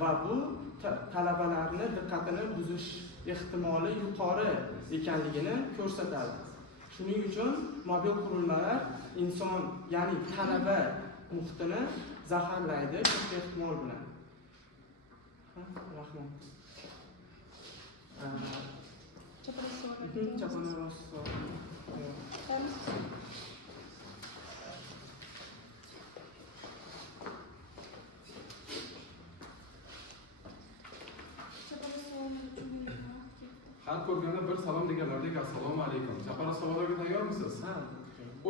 va bu talabalarni diqqatini buzish ehtimoli yuqori ekanligini ko'rsatadi. Shuning uchun mobil qurilmalar inson, ya'ni talaba muhitini zaharlaydi katta ehtimol bilan. Rahmat. Har ko'rganda bir salom deganlardek assalomu alaykum. Chapara savollarga tayyormisiz? Ha.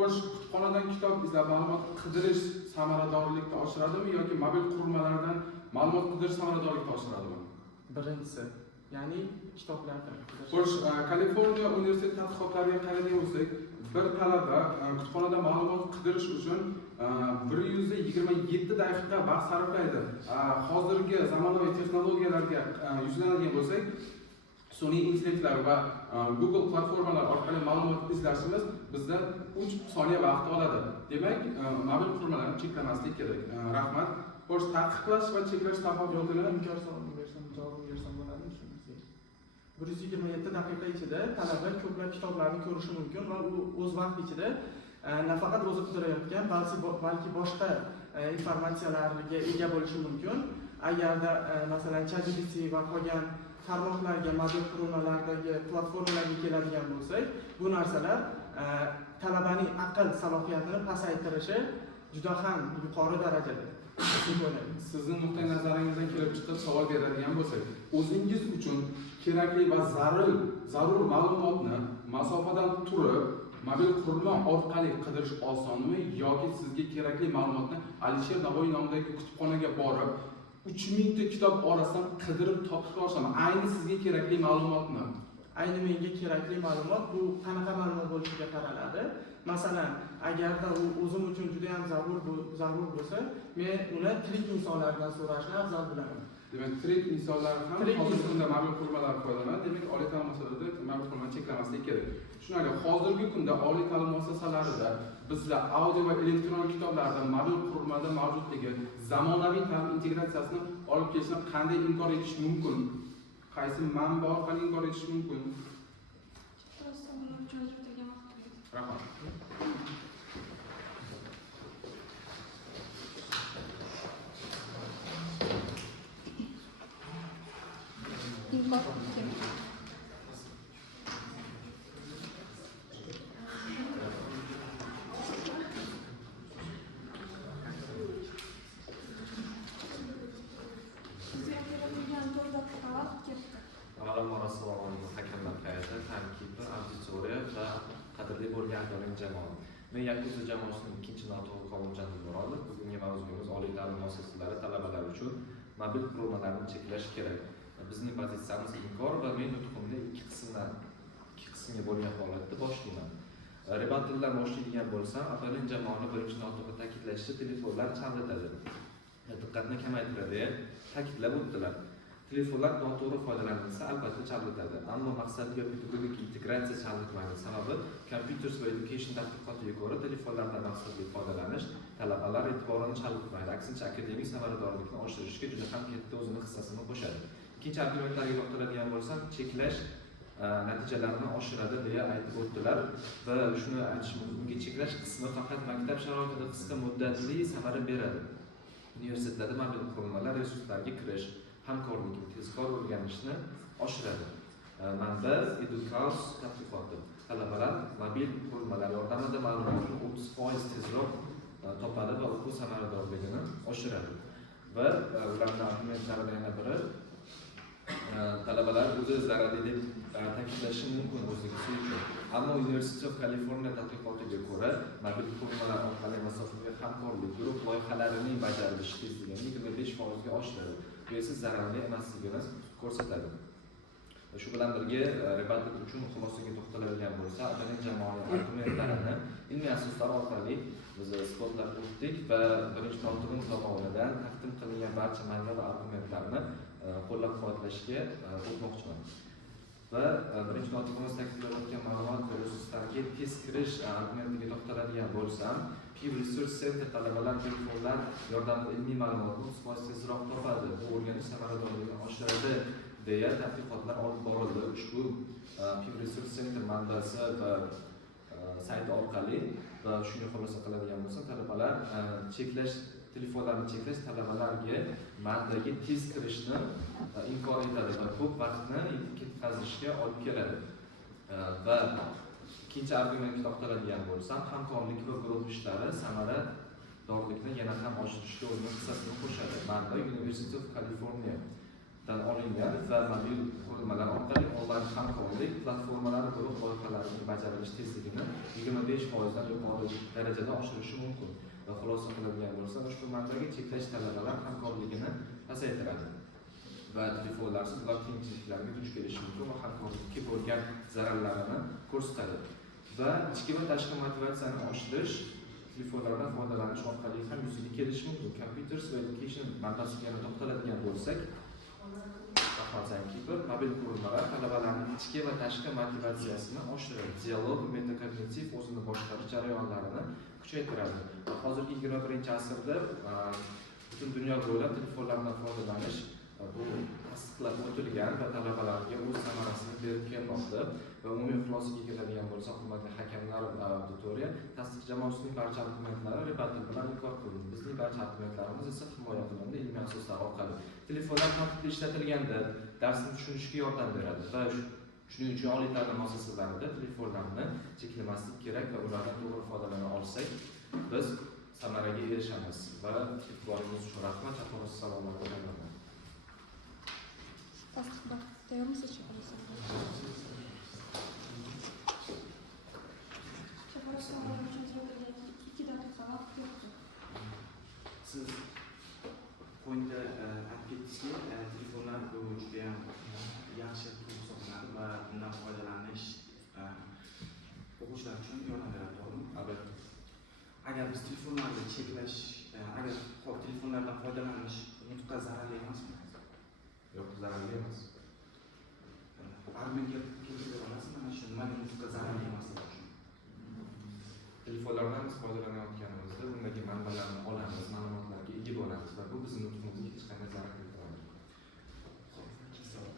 O'sh kutubxonadan kitob izlab ma'lumot qidirish samaradorlikni oshiradimi yoki mobil qurilmalardan ma'lumot qidirish samaradorlikni oshiradimi? Birinchisi, ya'ni kitoblardan. O'sh Kaliforniya universiteti tadqiqotlariga qaraydigan bo'lsak, bir talaba kutubxonada ma'lumot qidirish uchun 127 daqiqa vaqt sarflaydi. Hozirgi zamonaviy texnologiyalarga yuzlanadigan bo'lsak, sun'iy intellektlar va Google platformalar orqali ma'lumot izlashimiz bizdan 3 soniya vaqt oladi. Demak, mobil qurilmalarni cheklamaslik kerak. Rahmat. Xo'sh, taqiqlash va cheklash tafovutini imkon javob bersam bo'ladimi shunisi? 127 daqiqa ichida talaba ko'plab kitoblarni ko'rishi mumkin va u o'z vaqti ichida nafaqat o'zi qidirayotgan, balki boshqa informatsiyalarga ega bo'lishi mumkin. Agarda masalan ChatGPT va qolgan tarmoqlarga, mobil qurilmalardagi platformalarga keladigan bo'lsak, bu narsalar talabaning aql salohiyatini pasaytirishi juda ham yuqori darajada. Sizning nuqtai nazaringizdan kelib chiqib savol beradigan bo'lsak, o'zingiz uchun kerakli va zarur ma'lumotni masofadan turib mobil qurilma orqali qidirish osonmi yoki sizga kerakli ma'lumotni Alisher Navoiy nomidagi kutubxonaga borib 3000 ta kitob orasidan qidirib topishga osonmi? Ayni sizga kerakli ma'lumotni. Ayni menga kerakli ma'lumot bu qanaqa ma'lumot bo'lishiga qaraladi. Masalan, agarda u o'zim uchun juda ham zarur bo'lsa, men uni tirik insonlardan so'rashni afzal bilaman. Demak, tirik insonlar ham hozirgi kunda mobil qurilmalar foydalanadi. Demak, oliy ta'lim muassasalarida mobil qurilmani cheklamaslik kerak. Shunday, hozirgi kunda oliy ta'lim muassasalarida bizlar audio va elektron kitoblarda mobil qurilmada mavjudligi zamonaviy ta'lim integratsiyasini olib kelishni qanday inkor etish mumkin? Qaysi manba orqali inkor etish mumkin? Rahmat. Avvalambor assalomu alaykum hakamlar hay'ati, tanqibi, auditoriya va qadrli bo'lgan hamkorlar jamoa. Men Yakuza jamoasining ikkinchi noto'g'ri qonunchasi bo'ladi. Bugungi mavzuimiz oliy ta'lim muassasalari talabalari uchun mobil qurilmalarni cheklash kerak. Bizning pozitsiyamiz inkor va men nutqimni ikki qismga bo'lgan holatda boshlayman. Rebatlardan boshlaydigan bo'lsam, avvalin jamoani birinchi noto'g'ri ta'kidlashda telefonlar chalg'itadi. Diqqatni kamaytiradi, ta'kidlab o'tdilar. Telefonlar noto'g'ri foydalanilsa albatta chalg'itadi, ammo maqsadga pedagogik integratsiya chalg'itmaydi. Sababi Computers for Education tadqiqotiga ko'ra telefonlardan maqsadli foydalanish talabalar e'tiborini chalg'itmaydi, aksincha akademik samaradorlikni oshirishga juda ham katta o'zining hissasini qo'shadi. Ikkinchi argumentlarga to'xtaladigan bo'lsam, cheklash natijalarini oshiradi deya aytib o'tdilar va shuni aytish mumkinki, cheklash qismi faqat maktab sharoitida qisqa muddatli samara beradi. Universitetlarda mobil qurilmalar resurslarga kirish, hamkorlik, tezkor o'rganishni oshiradi. Manba Educaus tadqiqoti. Talabalar mobil qurilmalar yordamida ma'lumotni 30% tezroq topadi va o'quv samaradorligini oshiradi. Va ularning argumentlaridan yana biri talabalar o'zi zararli deb ta'kidlashi mumkin o'zligi uchun. Ammo University of California tadqiqotiga ko'ra, mobil qurilmalar orqali masofaviy hamkorlik guruh loyihalarining bajarilishi tezligini 25% ga oshiradi. Bu esa zararli emasligini ko'rsatadi. Shu bilan birga rebat uchun xulosaga to'xtaladigan bo'lsa, avvalin jamoaning argumentlarini ilmiy asoslar orqali biz isbotlab o'tdik va birinchi noto'g'ri tomonidan taqdim qilingan barcha manba va argumentlarni qo'llab-quvvatlashga o'tmoqchiman. Va birinchi noto'g'ri ta'kidlab o'tgan ma'lumot va resurslarga tez kirish argumentiga to'xtaladigan bo'lsam, Pew Research Center talabalar telefonlar yordamida ilmiy ma'lumotni 30% tezroq topadi. Bu o'rganish samaradorligini oshiradi deya tadqiqotlar olib borildi. Ushbu Pew Research Center manbasi va sayti orqali va shunga xulosa qiladigan bo'lsam, talabalar telefonlarni cheklash talabalarga mandaga tez kirishni inkor etadi va ko'p vaqtni ketkazishga olib keladi. Va ikkinchi argumentga to'xtaladigan bo'lsam, hamkorlik va guruh ishlari samaradorlikni yana ham oshirishga o'z hissasini qo'shadi. Manda University of California dan olingan va mobil qurilmalar orqali onlayn hamkorlik platformalari guruh loyihalarining bajarilish tezligini 25% dan yuqori darajada oshirishi mumkin. Va xulosa qiladigan bo'lsa, ushbu manbaga cheklash talabalar hamkorligini pasaytiradi va telefonlarsiz ular qiyinchiliklarga duch kelishi mumkin va hamkorlikka bo'lgan zararlarini ko'rsatadi. Va ichki va tashqi motivatsiyani oshirish telefonlardan foydalanish orqali ham yuzaga kelishi mumkin. Computers va Education manbasiga yana to'xtaladigan bo'lsak, mobil qurilmalar talabalarning ichki va tashqi motivatsiyasini oshiradi. Dialog, metakognitiv o'zini boshqarish jarayonlarini kuchaytiradi. Hozirgi 21-asrda butun dunyo bo'ylab telefonlardan foydalanish bu tasdiqlab o'tilgan va talabalarga o'z samarasini berib kelmoqda. Va umumiy xulosaga keladigan bo'lsa, hurmatli hakamlar va auditoriya, tasdiq jamoasining barcha argumentlari rebatl bilan inkor qilindi. Bizning barcha argumentlarimiz esa himoya qilindi ilmiy asoslar orqali. Telefonlar tartibli ishlatilganda darsni tushunishga yordam beradi va shuning uchun oliy ta'lim muassasalarida telefonlarni cheklamaslik kerak va ulardan to'g'ri foydalana olsak, biz samaraga erishamiz. Va e'tiboringiz uchun rahmat. Chaqirasiz salomlar bilan. Tasdiqda tayyormisiz? Siz qo'yinda aytib ketdingizki, telefonlar bu juda ham yaxshi hisoblanadi va bundan foydalanish o'quvchilar uchun yordam beradi, to'g'rimi? Albatta. Agar biz telefonlarni cheklash, agar telefonlardan foydalanish mutlaqo zararli emasmi? Yo'q, zararli emas. Argument keltirib olasizmi? Mana shu nimaga mutlaqo zararli emasligi uchun? Telefonlardan biz foydalanayotganimizda undagi manbalarni olamiz, ma'lumotlarga ega bo'lamiz va bu bizning nutqimizga hech qanday zarar keltirmaydi.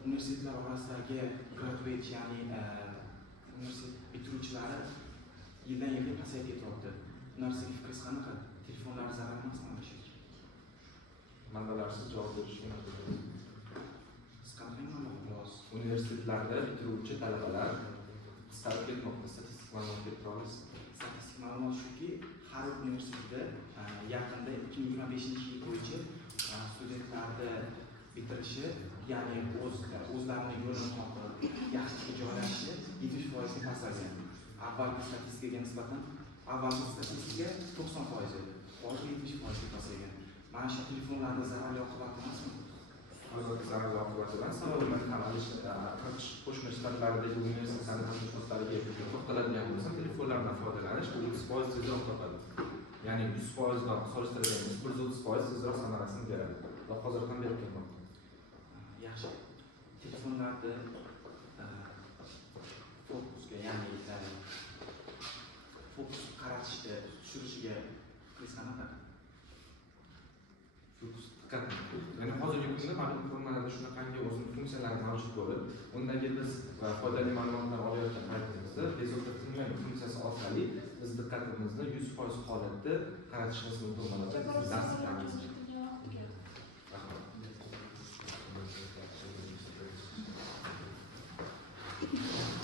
Universitetlar orasidagi graduate, ya'ni universitet bitiruvchilari yildan yilga pasayib ketyapti. Bu narsaga fikringiz qanaqa? Telefonlar zarar emasmi? Manbalarsiz javob berishga Siz qanaqa ma'lumot? universitetlarda bitiruvchi talabalar qisqarib ketmoqda. Statistik ma'lumot keltira olasiz? Statistik ma'lumot shuki, har bir universitetda yaqinda 2025-yil bo'yicha studentlarni bitirishi, ya'ni o'zlarining yo'lini topib, yaxshi joylashishi 70% ga pasaygan. Avvalgi statistikaga nisbatan avvalgi statistika 90%, hozir 70% ga pasaygan. Mana shu telefonlarni zararli oqibati emasmi? Albatta zararli oqibati emas. Sababi men ham Qo'shma Shtatlardagi universitetlarning tashkilotlariga to'xtaladigan bo'lsam, telefonlardan foydalanish 30% tezroq topadi. Ya'ni 100% dan solishtirganda 130% tezroq samarasini beradi. Va hozir ham berib kelmoqda. Yaxshi. Telefonlarni fokusga, ya'ni fokus qaratishga, tushirishiga fikringiz qanaqa? Ya'ni hozirgi kunda mobil qurilmalarda shunaqangi o'zining funksiyalari mavjud bo'lib, undagi biz foydali ma'lumotlar olayotgan paytimizda bezovta qilmagan funksiyasi orqali biz diqqatimizni 100% holatda qaratishimiz mumkin bo'ladi. Biz darslarimiz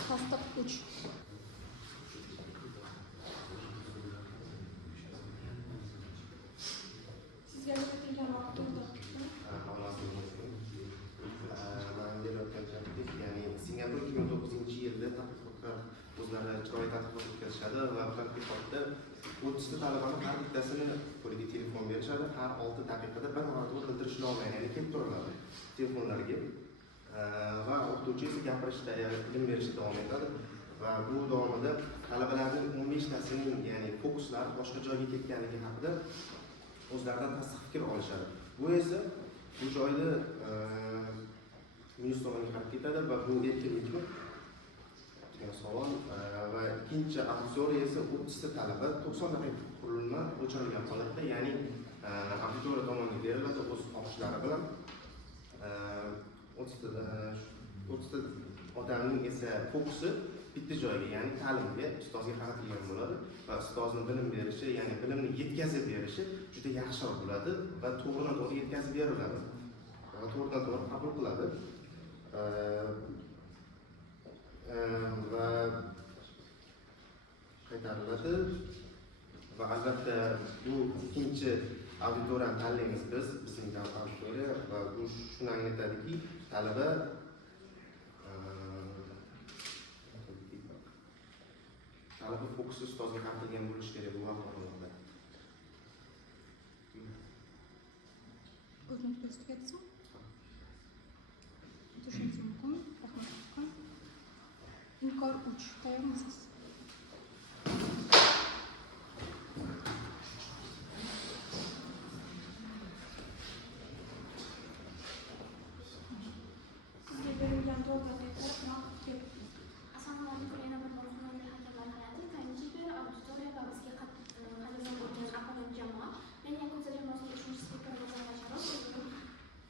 Tasdiq 3. Sizga berilgan vaqt to'liq. Singapur 2009-yilda tadqiqotlar o'zlari chiroyli tadqiqot o'tkazishadi va tadqiqotda 30 ta talabani har bittasini qo'liga telefon berishadi. Har 6 daqiqada bir marotaba bildirishni olmaydi, ya'ni kelib turiladi telefonlarga. Va o'qituvchi esa gapirishda, ya'ni ilm berishda davom etadi va bu davomida talabalarning 15 tasining, ya'ni fokuslari boshqa joyga ketganligi haqida o'zlaridan tasdiq fikr olishadi. Bu esa bu joyda minus tomonga qarab ketadi va bu erkinlikni degan savol. Va ikkinchi auditoriya esa 30 ta talaba 90 daqiqa qurilma o'chirilgan holatda, ya'ni auditoriya tomonidan beriladi o'z xohishlari bilan ularning esa fokusi bitta joyga, ya'ni ta'limga, ustozga qaratilgan bo'ladi va ustozni bilim berishi, ya'ni bilimni yetkazib berishi juda yaxshi bo'ladi va to'g'ridan-to'g'ri yetkazib beriladi va to'g'ridan-to'g'ri qabul qiladi va qaytariladi va albatta bu ikkinchi auditoriyani tanlaymiz bizning auditoriya va bu shuni anglatadiki, talaba fokusi ustozga qaratilgan bo'lishi kerak bu maqomda. O'zingiz tugatsin. Tushuncha mumkin. Rahmat. Inkor 3. Tayyormisiz? Sizga berilgan 4 daqiqa vaqt keldi. Assalomu alaykum, yana bir bor hurmatli hakamlar hay'ati, timekeeper, auditoriya va bizga qadrli bo'lgan opponent jamoa. Men Yakuza jamoasining 3-spiker Nazar Basharov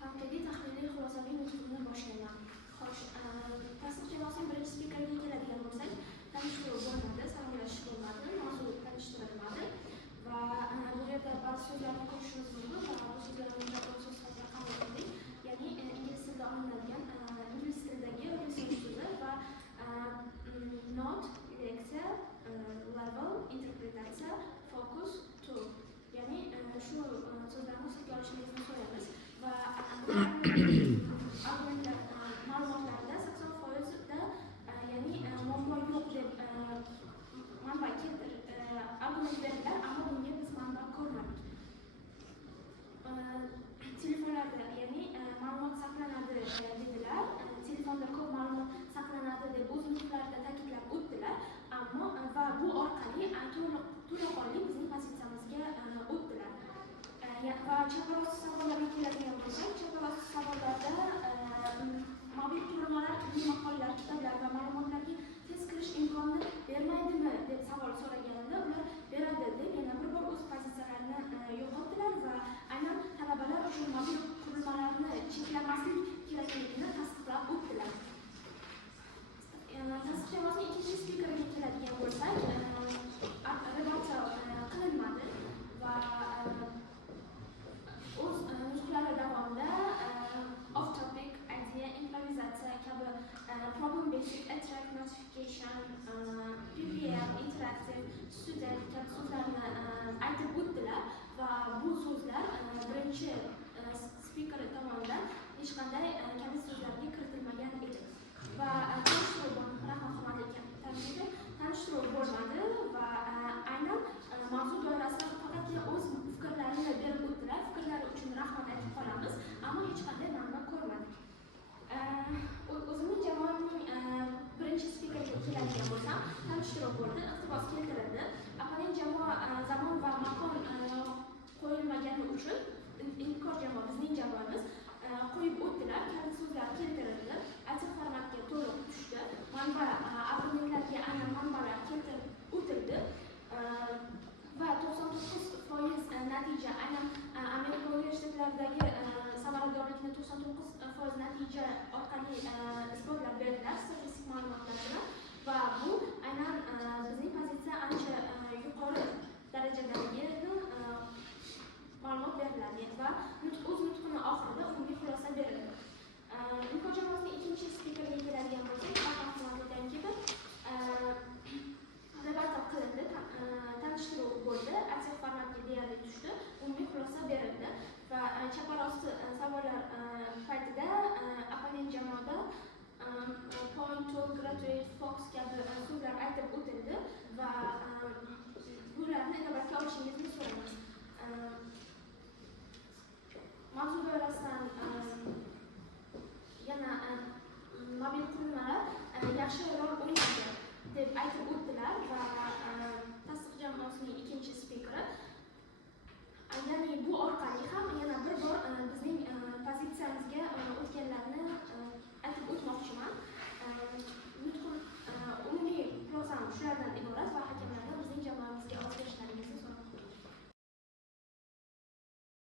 tanqidiy tahliliy xulosaviy nutqini boshlayman. Xo'sh, tasdiq jamoasining birinchi spikeriga keladigan bo'lsak, tanishtiruv bo'lmadi, salomlashish bo'lmadi, mavzu tanishtirilmadi va bu yerda ba'zi so'zlarni ko'rishimiz mumkin va bu so'zlarni so'z sifatida qabul qildik. Ya'ni ingliz tilida olinadigan ingliz tilidagi research so'zi va not, leksiya, level, interpretatsiya, focus, to. Ya'ni shu so'zlarni hisobga olishingizni so'raymiz va argumentlar ma'lumotlarda 80%da ya'ni muammo yo'q deb manba argument berdilar, ammo bunga biz manba ko'rmadik. Telefonlarda ya'ni ma'lumot saqlanadi dedilar, telefonda ko'p ma'lumot saqlanadi deb o'z nutqlarida ta'kidlab o'tdilar, ammo va bu orqali to'laqonli bizning pozitsiyamizga o'tdilar. Va chaparosti savollarga keladigan bo'lsak, chaparosti savollarda mobil qurilmalar, ilmiy maqolalar, kitoblar va ma'lumotlarga tez kirish imkonini bermaydimi deb savol so'raganida ular beradi deb yana bir bor o'z pozitsiyalarini yo'qotdilar va aynan talabalar uchun mobil qurilmalarni cheklamaslik kerakligini tasdiqlab o'tdilar. Tasdiq jamoasining ikkinchi spikeriga keladigan bo'lsak, redaktsiya qilinmadi va o'z nutqlari davomida off topic, idea, improvizatsiya kabi problem basic, attract, notification, PPM, interactive, student kabi so'zlarni aytib o'tdilar va bu so'zlar birinchi spiker tomonidan hech qanday kabi so'zlarga kiritilmagan edi. Va tanishtiruv bo'lmadi va aynan mavzu doirasida faqat o'z fikrlarini berib o'tdilar. Fikrlari uchun rahmat aytib qolamiz, ammo hech qanday manba ko'rmadik. O'zimning jamoamning birinchi spikeriga keladigan bo'lsam, tanishtiruv bo'ldi, iqtibos keltirildi. Opponent jamoa zamon va makon qo'yilmagani uchun inkor jamoa, bizning jamoamiz qo'yib o'tdilar, kabi so'zlar keltirildi, aytiq formatga to'liq tushdi, manba abonentlarga aynan manbalar keltirib o'tildi va 99% natija aynan Amerika universitetlaridagi samaradorlikni 99% natija orqali isbotlab berdilar statistik ma'lumotlar bilan va bu aynan bizning pozitsiya ancha yuqori darajadagi ma'lumot beriladi va o'z nutqini oxirida unga xulosa berildi. Inkor jamoasining ikkinchi spikeriga keladigan bo'lsak, rahmatlidan keyin debata qilindi, tanishtiruv bo'ldi, aktiv formatga deyarli tushdi, unga xulosa berildi va chaparosti savollar paytida opponent jamoada point to, graduate, fox kabi so'zlar aytib o'tildi va bularni inobatga olishingizni so'raymiz. Mavzu doirasidan yana mobil qurilmalar yaxshi rol o'ynaydi deb aytib o'tdilar va tasdiq jamoasining ikkinchi spikeri, ya'ni bu orqali ham yana